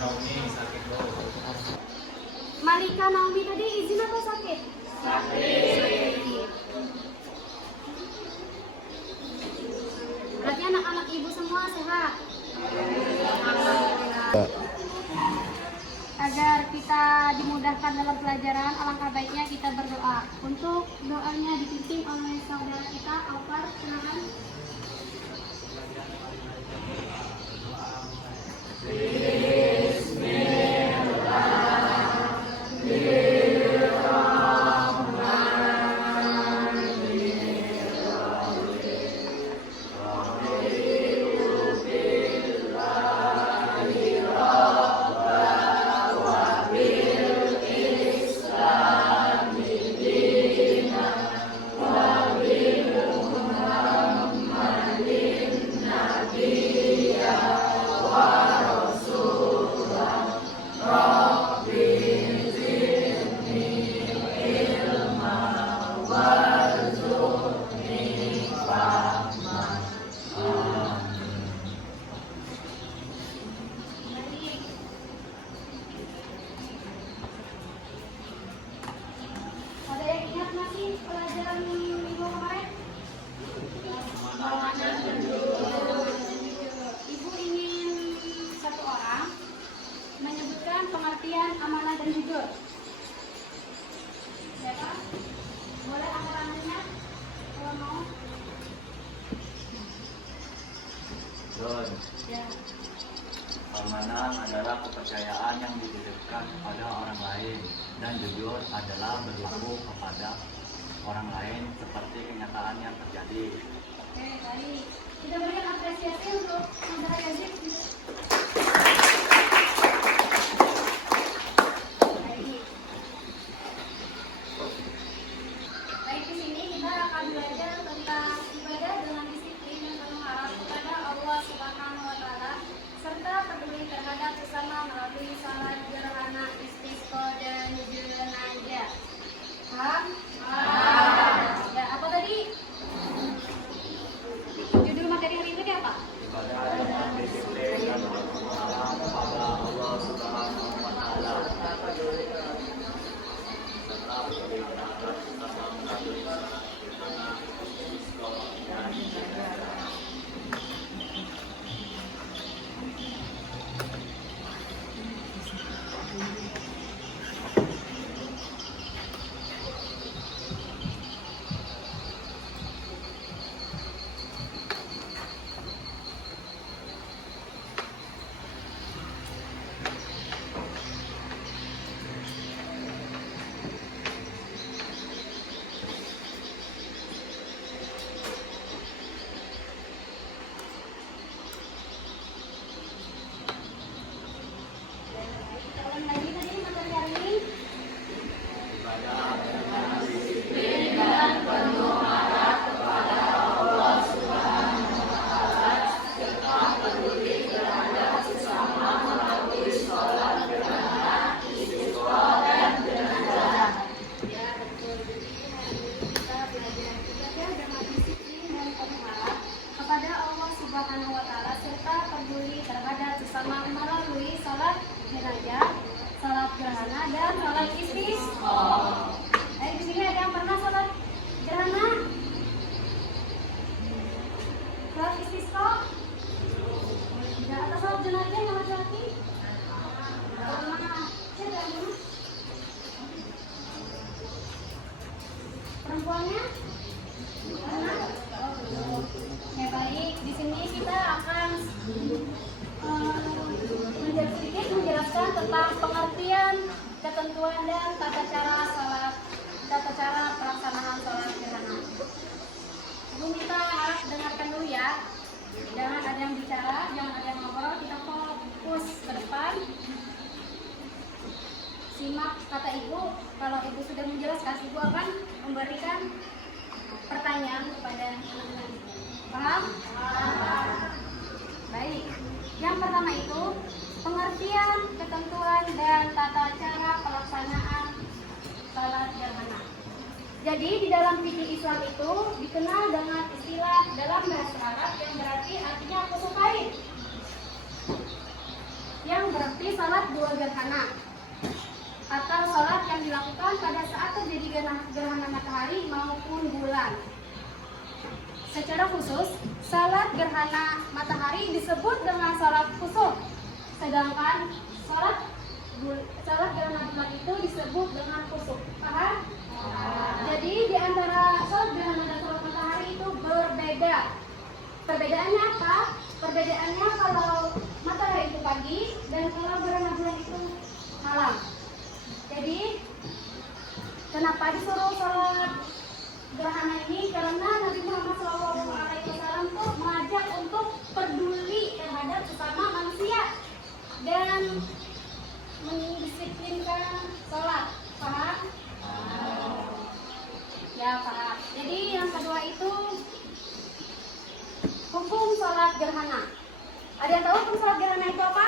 Naomi sakit loh. Malika Naomi tadi izin atau sakit? Sakit. Berarti anak-anak ibu semua sehat. Agar kita dimudahkan dalam pelajaran, alangkah baiknya kita berdoa. Untuk doanya dipimpin oleh saudara kita, Alvar, silakan. Ibu ingin satu orang menyebutkan pengertian amanah dan jujur. Siapa? Boleh angkat tangannya kalau mau. Don, Ya. amanah adalah kepercayaan yang dititipkan kepada orang lain, dan jujur adalah berlaku kepada orang lain seperti kenyataan yang terjadi. Oke, baik. Kita berikan apresiasi untuk saudara Yazid. Baik. Baik, di sini kita akan belajar tentang ibadah dengan disiplin dan berharap kepada Allah Subhanahu wa Ta'ala, serta peduli terhadap sesama melalui salat gerhana, istisqa dan jenazah. Paham? Ya, apa tadi? Judul materi hari ini apa? Ibadah dengan disiplin dan berharap kepada Allah Subhanahu wa Ta'ala, serta peduli terhadap sesama melalui salat gerhana, istisqa dan jenazah. Kita ulang lagi tadi materi hari ini. Ibadah dengan disiplin dan penuh harap kepada Allah Subhanahu wa Ta'ala, serta peduli terhadap sesama melalui sholat gerhana, istisqa dan jenazah. Ya, betul. Jadi hari ini kita belajar ibadah dengan disiplin dan penuh harap kepada Allah Subhanahu wa Ta'ala, serta peduli terhadap sesama melalui salat jenazah, salat gerhana dan salat istisqa. Di sini ada yang pernah salat gerhana? Salat istisqa? Tidak. Atau salat jenazah yang laki-laki? Bagaimana? Siapa yang pernah? Perempuannya? Pernah? Oh, belum. Ya, baik. Di sini kita akan sedikit menjelaskan tentang pengertian, ketentuan dan tata cara pelaksanaan sholat gerhana. Ibu minta harap dengarkan dulu ya. Jangan ada yang bicara, jangan ada yang ngobrol. Kita fokus ke depan. Simak kata ibu. Kalau ibu sudah menjelaskan, ibu akan memberikan pertanyaan kepada anak-anak. Paham? Baik. Yang pertama itu pengertian, ketentuan, dan tata cara pelaksanaan salat gerhana. Jadi di dalam fikih Islam itu dikenal dengan istilah dalam bahasa Arab yang berarti artinya khusuf ain. yang berarti salat dua gerhana atau salat yang dilakukan pada saat terjadi gerhana matahari maupun bulan. Secara khusus, salat gerhana matahari disebut dengan salat kusuf, sedangkan salat gerhana bulan itu disebut dengan kusuf. Paham? Jadi di antara salat gerhana dan salat matahari itu berbeda. Perbedaannya apa? Perbedaannya kalau matahari itu pagi dan kalau gerhana bulan itu malam. Jadi kenapa disuruh salat gerhana ini? Karena Nabi Muhammad SAW tuh mengajak untuk peduli terhadap sesama manusia dan mendisiplinkan sholat. Paham? Ya, paham. Jadi yang kedua itu hukum sholat gerhana. Ada yang tahu hukum sholat gerhana itu apa?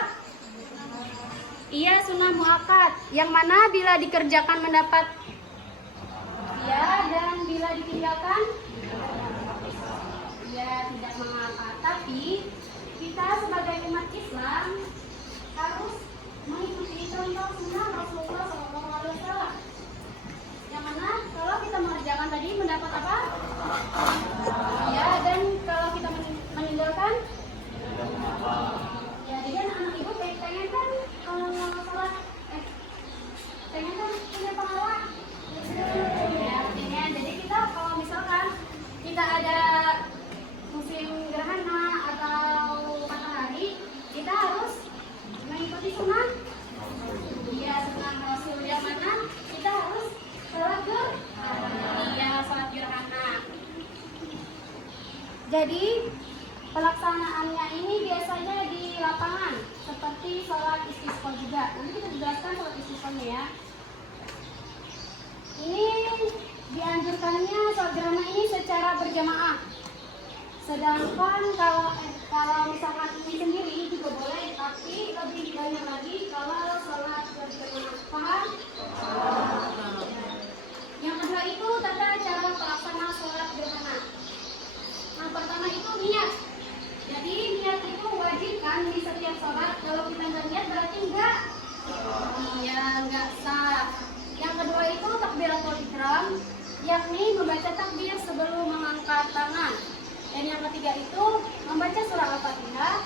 Iya, sunnah muakkad, yang mana bila dikerjakan mendapat ya, dan bila ditinggalkan ya tidak mengapa. Tapi kita sebagai umat Islam harus mengikuti contoh sunnah Rasulullah SAW. Yang mana kalau kita mengerjakan tadi mendapat apa? Ya, dan kalau kita meninggalkan ya, jadi anak ibu pengen kan sholat pengen kan punya pahala. Ya, jadi kita kalau misalkan kita ada musim gerhana atau matahari, kita harus mengikuti sunnah. Iya, sunnah Rasul, yang mana kita harus sholat sholat gerhana. Jadi pelaksanaannya ini biasanya di lapangan, seperti sholat istisqa juga. Nanti kita jelaskan sholat istisqanya ya. Ini dianjurkannya sholat gerhana ini secara berjamaah. Sedangkan kalau misalkan ini sendiri juga boleh, tapi lebih banyak lagi kalau sholat berjamaah. Paham? Yang kedua itu tata cara pelaksanaan sholat gerhana. Yang pertama itu niat. Jadi niat itu wajib kan di setiap sholat. Kalau kita nggak niat berarti enggak. Iya, enggak sah. Yang kedua itu takbiratul ihram, yakni membaca takbir sebelum mengangkat tangan. Dan yang ketiga itu membaca surah Al-Fatihah.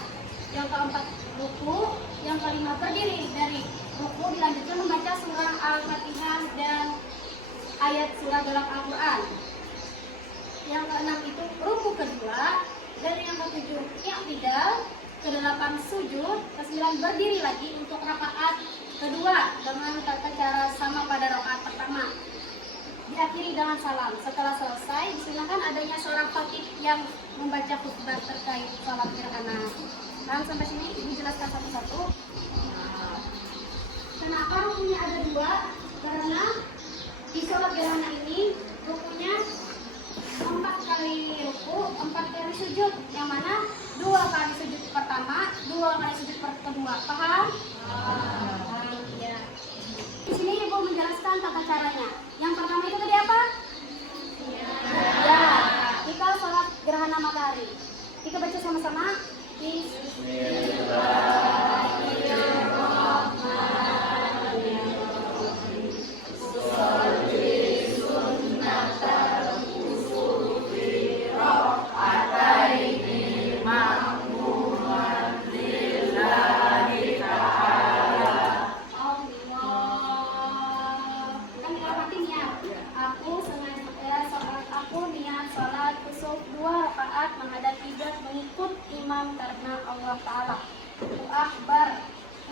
Yang keempat ruku. Yang kelima berdiri dari ruku, dilanjutkan membaca surah Al-Fatihah dan ayat surah dalam Al-Quran. Yang keenam itu ruku kedua. Dan yang ketujuh i'tidal. Kedelapan sujud. Kesembilan berdiri lagi untuk rakaat kedua dengan tata cara sama pada rakaat pertama. Diakhiri dengan salam. Setelah selesai, disilakan adanya seorang khatib yang membaca khutbah terkait salat gerhana. Dan sampai sini ibu jelaskan satu-satu. Kenapa rukunya ada dua? Karena di salat gerhana ini rukunya 4 kali ruku, 4 kali sujud. Yang mana 2 kali sujud pertama, 2 kali sujud kedua. Paham? Ya. Di sini ibu menjelaskan tata caranya. Yang pertama itu tadi apa? Ya, kita sholat gerhana matahari. Kita baca sama-sama. Menghadap kiblat mengikut imam karena Allah Ta'ala. Akbar.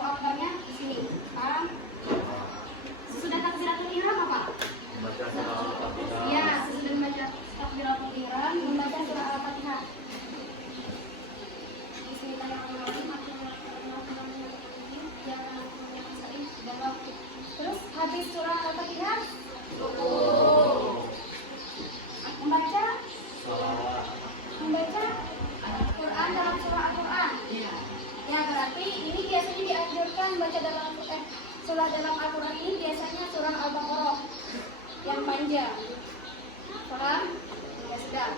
Akbarnya di sini. Paham? Sesudah takbiratul ihram apa? Membaca surah Al-Fatihah. Ya, sesudah membaca takbiratul ihram, membaca surah Al-Fatihah. Terus habis surah Al-Fatihah membaca Quran dalam surah Al-Quran. Ya, berarti ini biasanya dianjurkan baca dalam surah dalam Al-Quran ini biasanya surah Al-Baqarah yang panjang. Paham? Ya sudah.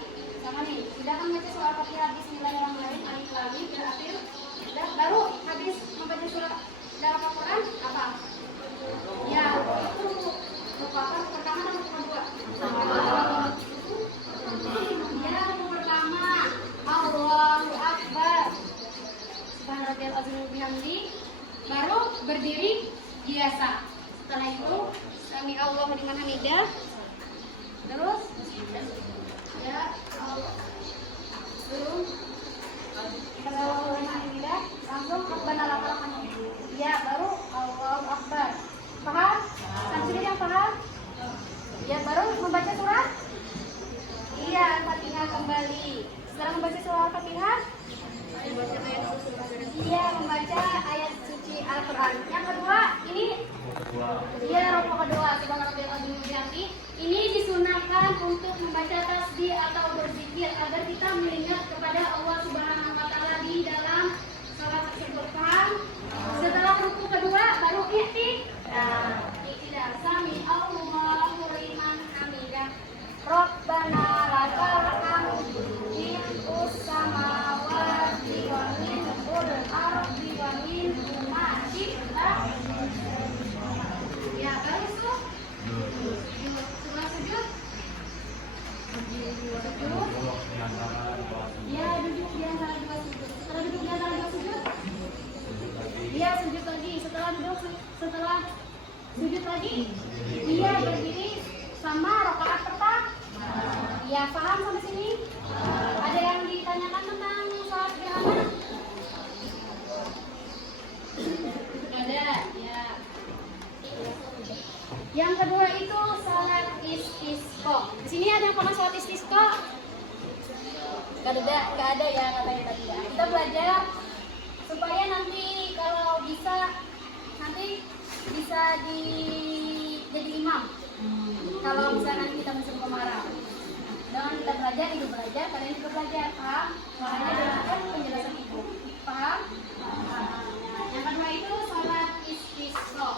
Sama nih, sudah kan baca surah Al-Fatihah Bismillahirrahmanirrahim alif lam mim berakhir sudah. Baru habis membaca surat dalam Al-Quran apa? Ya, itu ruku apa? Pertama dan ruku kedua. Ya, ruku pertama Allahu Akbar. Subhanallahil azim wa bihamdi. Baru berdiri biasa. Setelah itu sami Allahu liman hamidah. Terus ya belum kalau liman hamidah langsung Rabbana lakal hamd. Ya baru Allahu Akbar. Paham? Sampai yang paham? Ya baru membaca surat. Iya, Al-Fatihah kembali. Setelah membaca surah Al-Fatihah, iya membaca ayat suci Al-Quran. Yang kedua, ini iya rokok kedua. Subhanallahil azim wa bihamdi. Ini disunahkan untuk membaca tasbih atau berzikir agar kita mengingat kepada Allah Subhanahu wa taala di dalam salat tersebut. Paham? Setelah rukuk kedua baru iktidal. Sami Allahu liman hamidah. Rabbana lakal hamdu mil'us samawati wa mil'ul ardi wa mil'u ma syi'ta. Ya, baru itu setelah sujud. Ya, duduk di antara dua sujud. Setelah duduk di antara dua sujud, dia sujud lagi. Setelah sujud lagi, dia berdiri sama rakaat pertama. Ya, paham sampai sini? Ada yang ditanyakan tentang salat gerhana? Ada, ya. Yang kedua itu salat istisqa. Di sini ada yang pernah salat istisqa? Gak ada ya katanya tadi ya. Kita belajar supaya nanti kalau bisa jadi imam. Kalau misalnya nanti kita musim kemarau, dengan kita belajar, ibu belajar, kalian juga belajar, paham? Makanya dengarkan penjelasan ibu, paham? Yang kedua itu salat istisqa.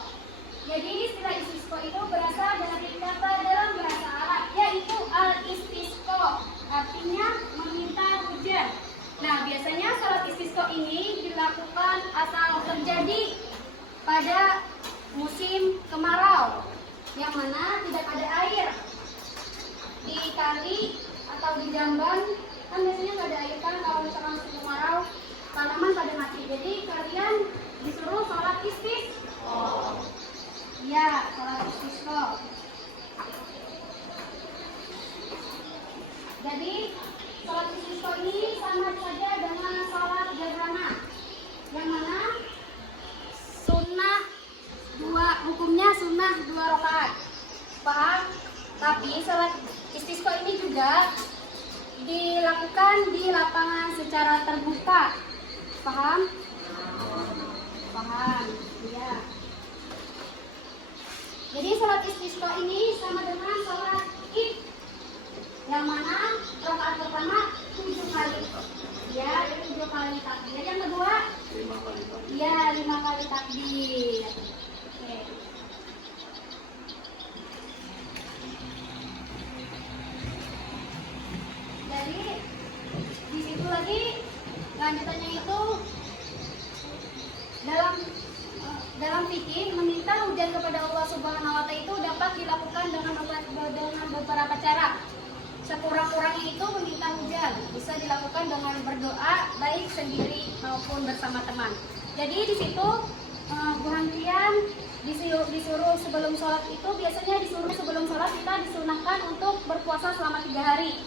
Jadi istilah istisqa itu berasal dari kata dalam bahasa Arab, yaitu al-istisqa, artinya meminta hujan. Nah, biasanya salat istisqa ini dilakukan asal terjadi pada musim kemarau, yang mana tidak ada air di kali atau di jamban. Kan biasanya nggak ada air kan kalau misalkan musim kemarau, tanaman pada mati. Jadi kalian disuruh salat istisqa. Ya, salat istisqa. Jadi salat istisqa ini sama saja dengan salat gerhana, yang mana hukumnya sunnah 2 rakaat. Paham? Tapi salat istisqa ini juga dilakukan di lapangan secara terbuka. Paham? Paham? Ya. Jadi salat istisqa ini sama dengan salat Id, yang mana rakaat pertama 7 kali. Ya, 7 kali takbir. Yang kedua 5 kali takbir. Ya, 5 kali takbir. Oke. Jadi di situ lagi lanjutannya itu dalam fikih meminta hujan kepada Allah Subhanahu wa taala itu dapat dilakukan dengan beberapa cara. Sekurang-kurangnya itu meminta hujan bisa dilakukan dengan berdoa baik sendiri maupun bersama teman. Jadi di situ Bu Handrian disuruh sebelum sholat itu, biasanya disuruh sebelum sholat kita disunahkan untuk berpuasa selama 3 hari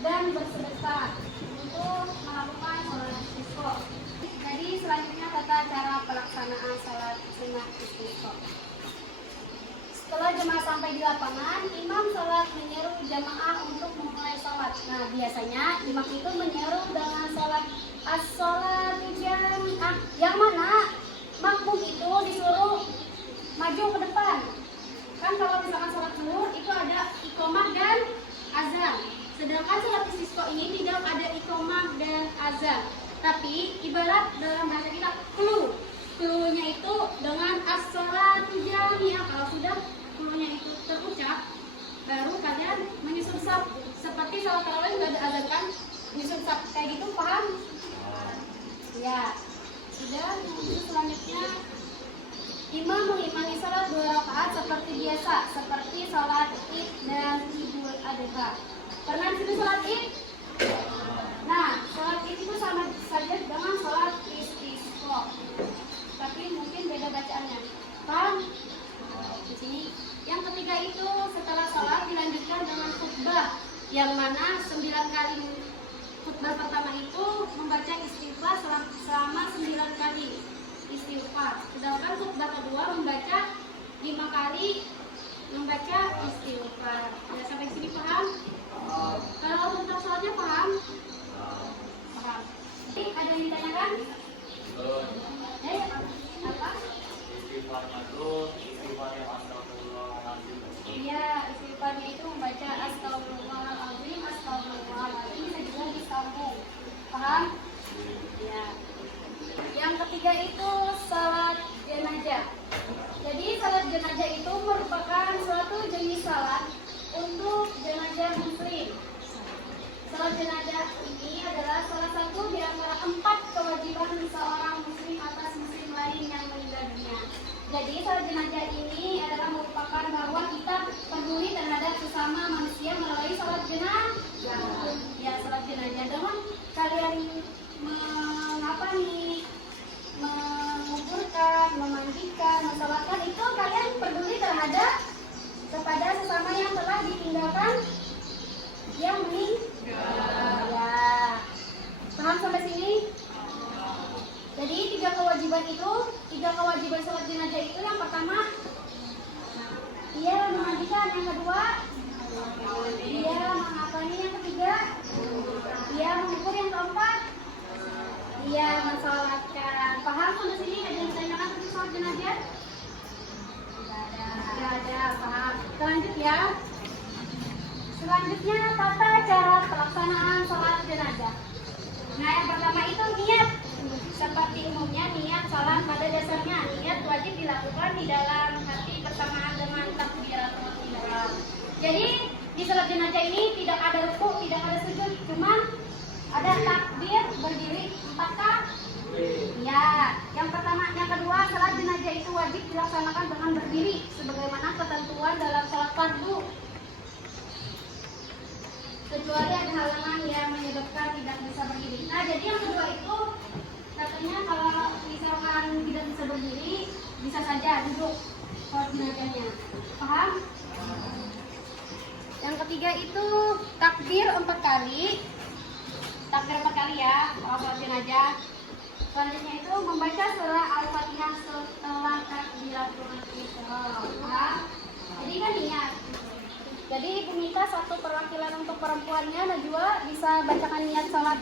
dan bersedekah untuk melakukan sholat istisqa. Jadi selanjutnya tata cara pelaksanaan sholat sunnah istisqa. Setelah jemaah sampai di lapangan, imam sholat menyeru jamaah untuk memulai sholat. Nah, biasanya imam itu menyeru dengan sholat as-sholatu jami'ah, yang mana makmum itu disuruh maju ke depan. Kan kalau misalkan sholat zuhur itu ada iqomah dan azan. Sedangkan sholat istisqa ini tidak ada iqomah dan azan. Tapi ibarat dalam bahasa kita clue-nya itu dengan as-sholatu jami'ah. Kalau sudah clue-nya itu terucap, baru kalian menyusun saf. Seperti sholat tarawih nggak ada azan kan? Menyusun saf kayak gitu, paham? Ya. Dan selanjutnya imam mengimani salat 2 rakaat seperti biasa, seperti salat Id dan Idul Adha. Pernah disebut salat Id? Nah, salat Id itu sama saja dengan salat istisqa, tapi mungkin beda bacaannya. Paham? Di sini. Yang ketiga itu setelah salat dilanjutkan dengan khutbah, yang mana 9 kali. Khutbah pertama itu membaca istighfar selama 9 kali istighfar. Sedangkan khutbah kedua membaca 5 kali membaca istighfar. Ya, sampai sini paham? Kalau tentang sholatnya paham? Paham. Jadi ada yang ditanyakan? Apa? Istighfar itu istighfar yang astagfirullahaladzim. Iya, istighfarnya itu membaca astagfirullahaladzim, astagfirullahaladzim, bisa juga disambung. Paham? Ya. Yang ketiga itu salat jenazah. Jadi salat jenazah itu merupakan suatu jenis salat untuk jenazah muslim. Salat jenazah ini adalah salah satu di antara 4 kewajiban seorang muslim atas muslim lain yang meninggal dunia. Jadi salat jenazah ini adalah merupakan bahwa kita peduli terhadap sesama manusia melalui salat jenazah. Ya, salat jenazah dengan kalian menguburkan, memandikan, mensolatkan itu kalian peduli terhadap kepada sesama yang telah ditinggalkan yang meninggal. Ya. Paham sampai sini? Jadi 3 kewajiban salat jenazah itu yang pertama ia memandikan, yang kedua ia mengapani, yang ketiga ia mengubur, yang keempat ia mensolatkan. Paham sampai sini? Ada yang ditanyakan tentang salat jenazah? Tidak ada. Paham. Lanjut ya. Selanjutnya tata cara pelaksanaan salat jenazah. Nah, yang pertama itu niat. Seperti umumnya niat salat pada dasarnya niat wajib dilakukan di dalam hati bersamaan dengan takbiratul ihram. Jadi di salat jenazah ini tidak ada ruku, tidak ada sujud, cuma ada takbir berdiri 4 kali. Ya, yang pertama, yang kedua salat jenazah itu wajib dilaksanakan dengan berdiri sebagaimana ketentuan dalam salat fardu. Kecuali ada halangan yang menyebabkan tidak bisa berdiri. Nah, jadi yang kedua itu katanya kalau misalkan tidak bisa berdiri, bisa saja duduk salat jenazahnya. Paham? Yang ketiga itu takbir 4 kali. Takbir 4 kali ya, kalau salat jenazah. Selanjutnya itu membaca surah Al-Fatihah setelah takbiratul ihram. Jadi kan niat. Jadi ibu minta satu perwakilan untuk perempuannya, Najwa bisa bacakan niat salat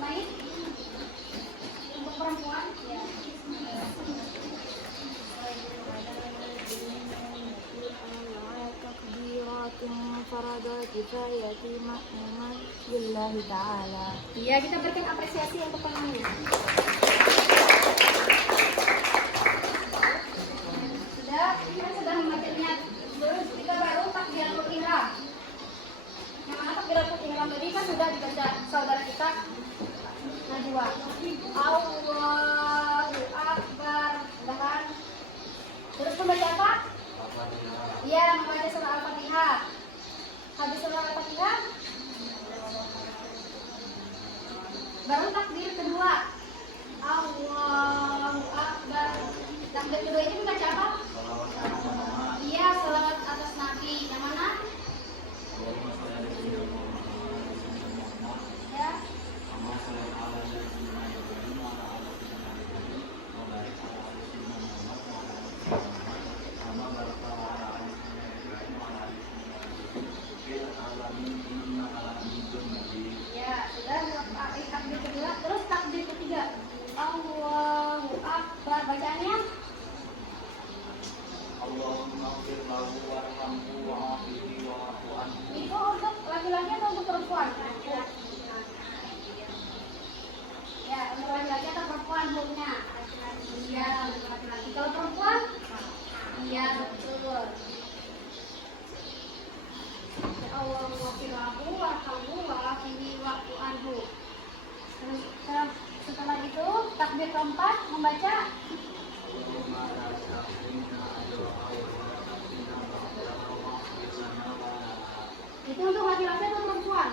mayit untuk perempuan. Ya. Iya, kita berikan apresiasi untuk penyanyi. Sudah membaca niat. Terus kita baru takbiratul ihram. Yang mana takbiratul ihram tadi kan sudah dibaca saudara kita Najwa. Allahu Akbar. Sudah. Terus membaca apa? Iya, membaca surah Al-Fatihah. Habis surah Al-Fatihah baru takbir kedua. Allahu Akbar. Takbir kedua ini membaca apa? Iya, salawat atas Nabi. Yang mana? Ya. Ya, sudah takbir kedua, terus takbir ketiga. Allahu Akbar. Bacaannya itu untuk laki-laki atau untuk perempuan? Ya, untuk laki-laki atau perempuan hukumnya? Iya, untuk laki-laki. Kalau perempuan? Iya, betul. Ya Allah, wafirlahu, warhamhu, wa'afihi, wa'fu anhu. Setelah itu takbir keempat membaca itu untuk laki-laki atau perempuan?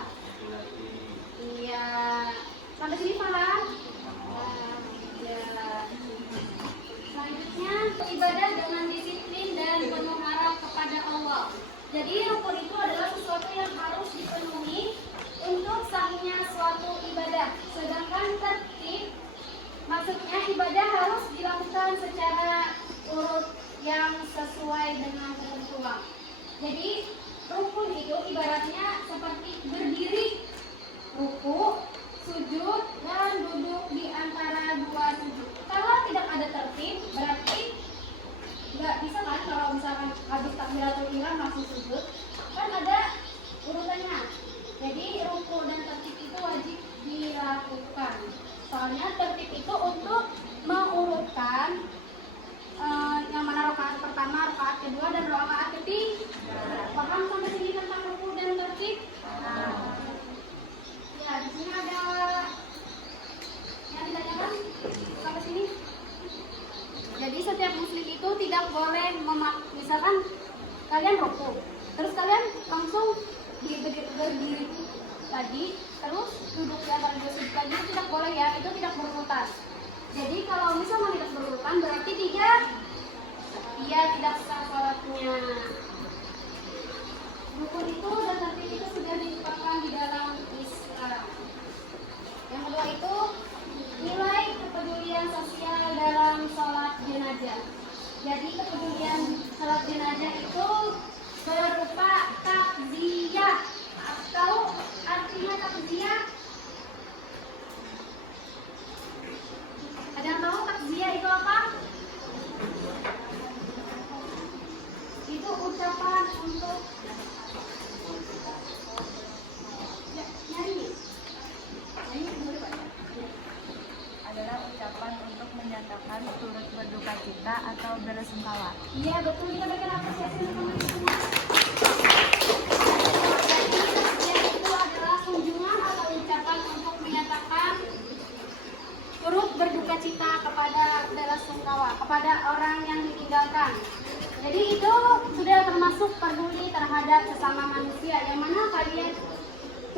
Iya. Sampai sini paham? Ya. Selanjutnya beribadah dengan disiplin dan penuh harap kepada Allah. Jadi rukun itu adalah sesuatu yang harus dipenuhi untuk sahnya suatu ibadah. Sedangkan tertib maksudnya ibadah harus dilakukan secara urut yang sesuai dengan ketentuan. Jadi rukun itu ibaratnya seperti berdiri, ruku, sujud, dan duduk di antara dua sujud. Kalau tidak ada tertib, berarti nggak bisa kan kalau misalkan habis takbiratul ihram langsung sujud, kan ada urutannya. Jadi ruku dan tertib itu wajib dilakukan. Soalnya tertib itu untuk mengurutkan yang mana rakaat pertama, rakaat kedua, dan rakaat ketiga. Paham sampai sini tentang ruku dan tertib? Ya, di sini ada yang ditanyakan sampai sini. Jadi setiap muslim itu tidak boleh misalkan kalian ruku, terus kalian langsung berdiri lagi, terus duduk di antara dua sujud lagi, itu tidak boleh ya, itu tidak berurutan. Jadi kalau misalnya tidak berurutan berarti dia tidak sah sholatnya. Rukun itu dan tertib itu sudah ditetapkan di dalam Islam. Yang kedua itu nilai kepedulian sosial dalam sholat jenazah. Jadi kepedulian sholat jenazah itu berupa takziah. Tahu artinya takziah? Ada yang tahu takziah itu apa? Itu ucapan untuk adalah ucapan untuk menyatakan turut berduka cita atau bersungkawa. Iya betul, kita berikan apresiasi untuk semua. Jadi itu adalah kunjungan atau ucapan untuk menyatakan turut berduka cita kepada bersungkawa kepada orang yang ditinggalkan. Jadi itu sudah termasuk peduli terhadap sesama manusia. Yang mana kalian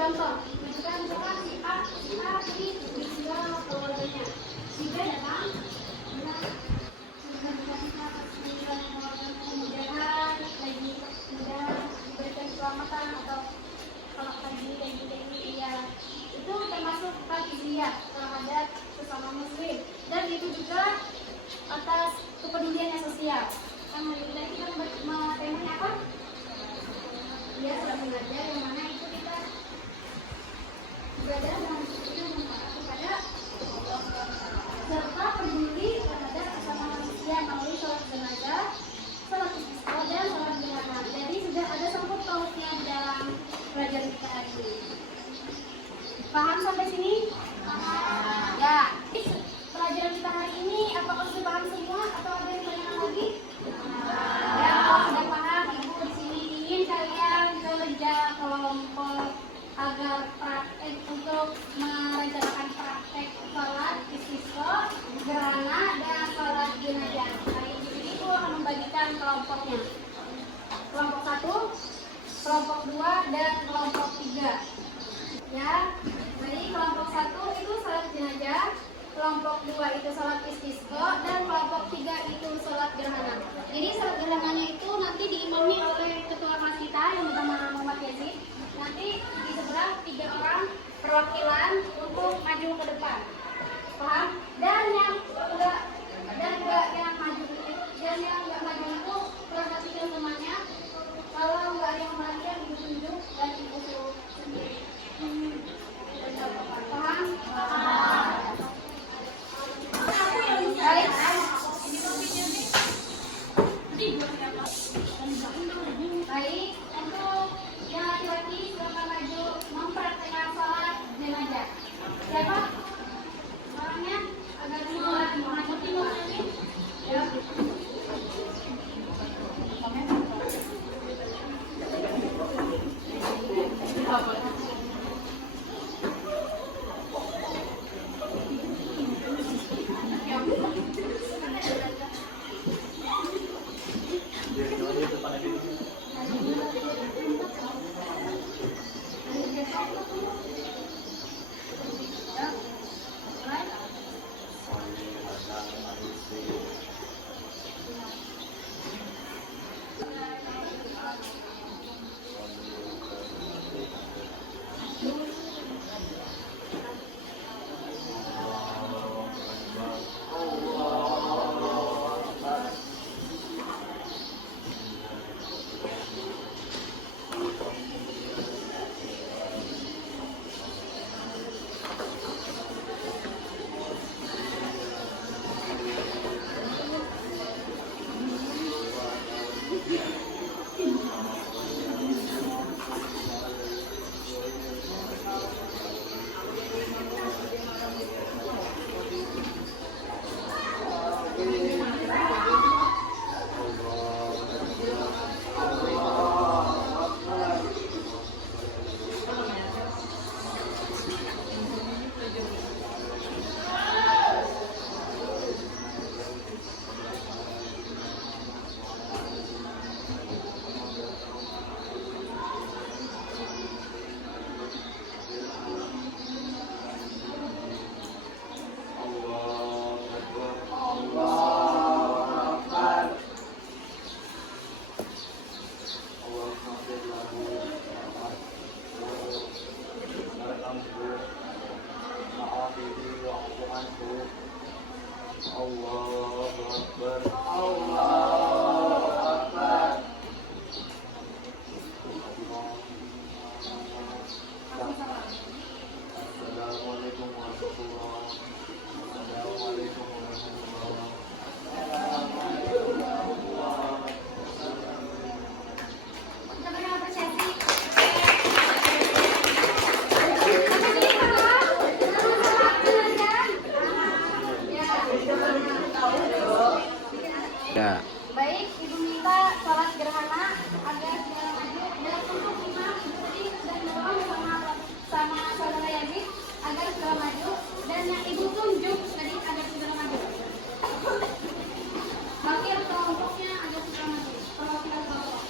contoh, misalkan si A ini ditinggal keluarganya, si B datang, mudah-mudahan lagi diberikan keselamatan atau kalau lagi ya itu termasuk takziah terhadap sesama muslim, dan itu juga atas kepeduliannya sosial. Yang tadi kita temanya apa? Ya, sholat jenazah, yang mana itu kita ibadah dengan disiplin kepada Allah serta peduli terhadap sesama manusia melalui sholat jenazah, sholat istisqa, dan sholat gerhana. Jadi sudah ada sangkut pautnya di dalam pelajaran kita hari ini. Paham sampai sini? Paham. Ya. Pelajaran kita hari ini apakah sudah paham semua atau ada yang bertanya lagi? Ya, kalau sudah paham, Ibu di sini ingin kalian kerja kelompok agar praktek untuk merencanakan praktek sholat istisqa, gerhana, dan sholat jenazah. Hari ini Ibu akan membagikan kelompoknya. Kelompok 1, kelompok 2, dan kelompok 3. Ya, jadi kelompok 1 itu sholat jenazah, kelompok 2 itu sholat istisqa, dan kelompok 3 itu sholat gerhana. Jadi sholat gerhananya itu nanti diimami oleh ketua kelas kita yang bernama Muhammad Yazid. Nanti di seberang 3 orang perwakilan untuk maju ke depan. Paham? Dan yang enggak maju itu perhatikan temannya. Kalau enggak ada yang maju yang ditunjuk dan ibu suruh sendiri. Paham? Paham. Baik. Kak. Baik, Ibu minta sholat gerhana agar segala maju dalam bentuk imam berdiri dan doa sama saudara Yazid agar segala maju, dan yang Ibu tunjuk tadi agar segala maju. Bakir kelompoknya agar segala maju. Perwakilan kelompok.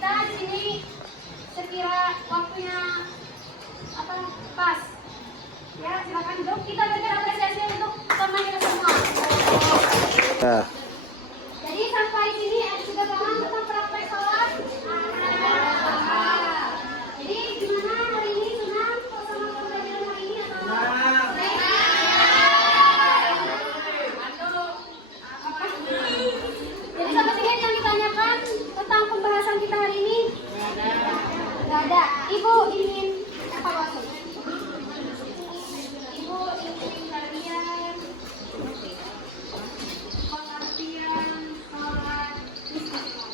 kita di sini sekira waktunya apa pas. Ya, silakan duduk. Kita berikan apresiasi untuk teman kita semua. Nah, Jadi sampai sini sudah paham tentang praktek sholat? Jadi gimana hari ini senang sama pembelajaran hari ini atau? Jadi sampai sini yang ditanyakan tentang pembahasan kita hari ini? Gak ada. Ibu ingin evaluasi. Ibu ingin kalian pengertian sholat istiqomah.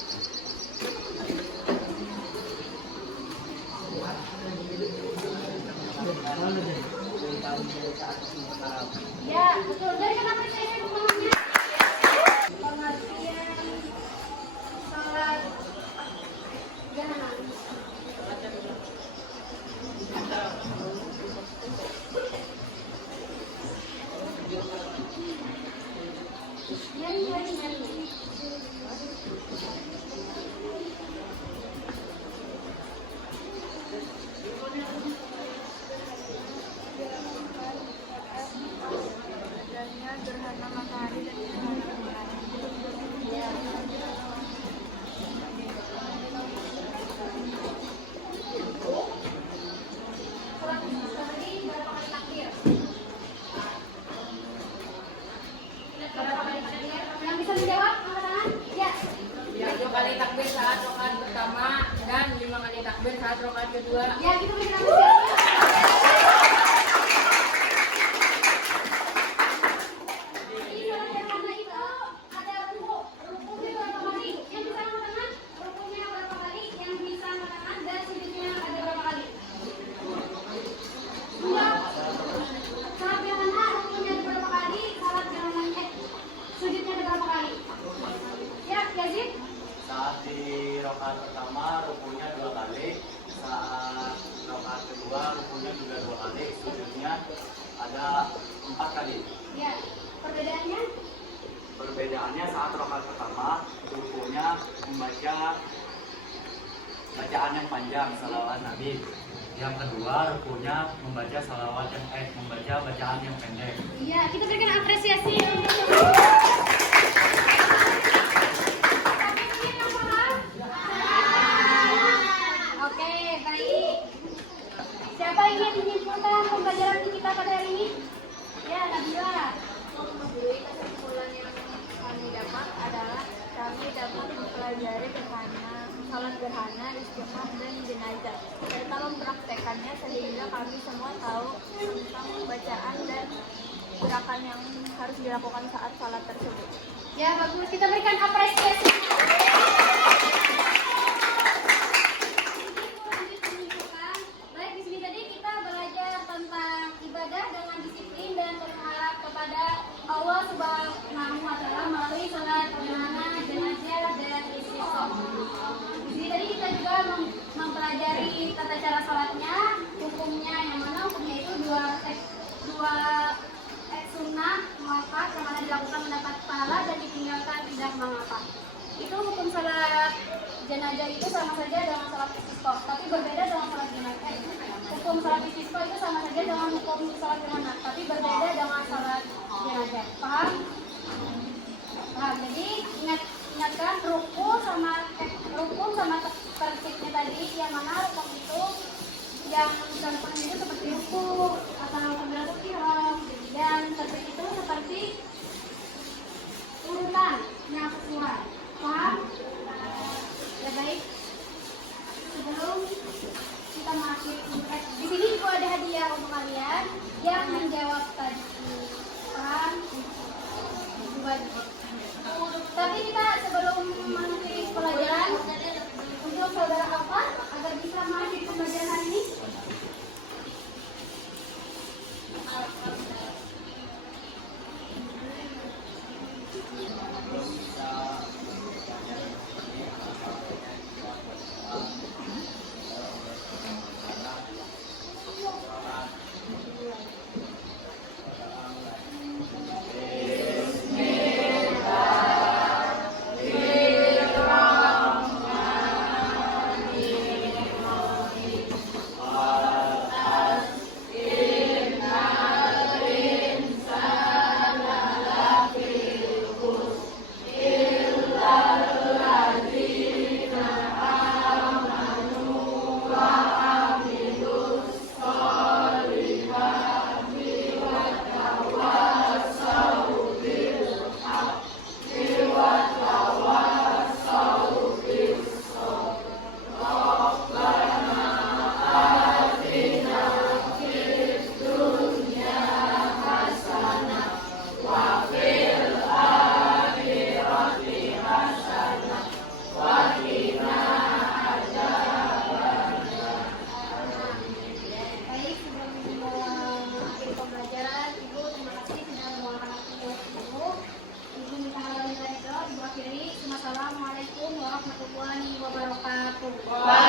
Ya, betul. Dari kenapa saya ngomongnya? Pengertian sholat gerhana. Nyanyi. Adanya gerhana matahari dan gerhana bulan. Sholat tadi berapa kali takbir? Berapa kali takbir? Yang bisa menjawab angkat tangan? Ya. 7 kali takbir saat rakaat pertama dan 5 kali takbir saat rakaat kedua. Ya, gitu berikan apresiasi. Jadi sholat gerhana itu ada rukunnya berapa kali? Yang bisa angkat tangan? Rukunnya berapa kali? Yang bisa angkat tangan dan sujudnya ada berapa kali? Enggak. Sholat gerhana rukunnya ada berapa kali? Sholat gerhana sujudnya ada berapa kali? Ya, Yazid. Saat di rakaat pertama rukunya 2 kali, saat rakaat kedua rukunya juga 2 kali, sujudnya ada 4 kali. Ya, perbedaannya? Perbedaannya saat rakaat pertama rukunya membaca bacaan yang panjang salawat Nabi. Yang kedua rukunya membaca membaca bacaan yang pendek. Iya, kita berikan apresiasi. Oke, baik. Siapa ingin menyimpulkan pembelajaran kita pada hari ini? Ya, Nabila. Kesimpulan yang kami dapat adalah kami dapat mempelajari gerhana, salat gerhana, istiqomah dan jenazah serta mempraktekannya sehingga kami semua tahu tentang bacaan dan gerakan yang harus dilakukan saat salat tersebut. Ya, bagus. Kita berikan apresiasi. Baik, di sini tadi kita belajar tentang ibadah dengan disiplin dan berharap kepada Allah Subhanahu wa Ta'ala melalui salat gerhana, jenazah dan istiqomah. Di sini tadi kita juga mempelajari tata cara salatnya, hukumnya yang mana hukumnya itu dua sunnah muakkad yang mana dilakukan mendapat pahala dan ditinggalkan tidak mengapa. Itu hukum salat jenazah itu sama saja dengan salat istisqa, tapi berbeda dengan salat jenazah. Hukum salat istisqa itu sama saja dengan hukum salat gerhana, tapi berbeda dengan salat jenazah. Paham? Paham. Jadi ingatkan rukun sama tertibnya tadi, yang mana rukun itu yang contohnya itu seperti ruku atau takbiratul ihram, dan tertib itu seperti urutan yang sesuai. Paham? Ya, baik. Sebelum kita mengakhiri, di sini juga ada hadiah untuk kalian yang menjawab tadi. Paham? Tapi kita sebelum mengakhiri pelajaran, untuk saudara apa agar bisa mengakhiri pembelajaran hari ini? warahmatullahi wabarakatuh.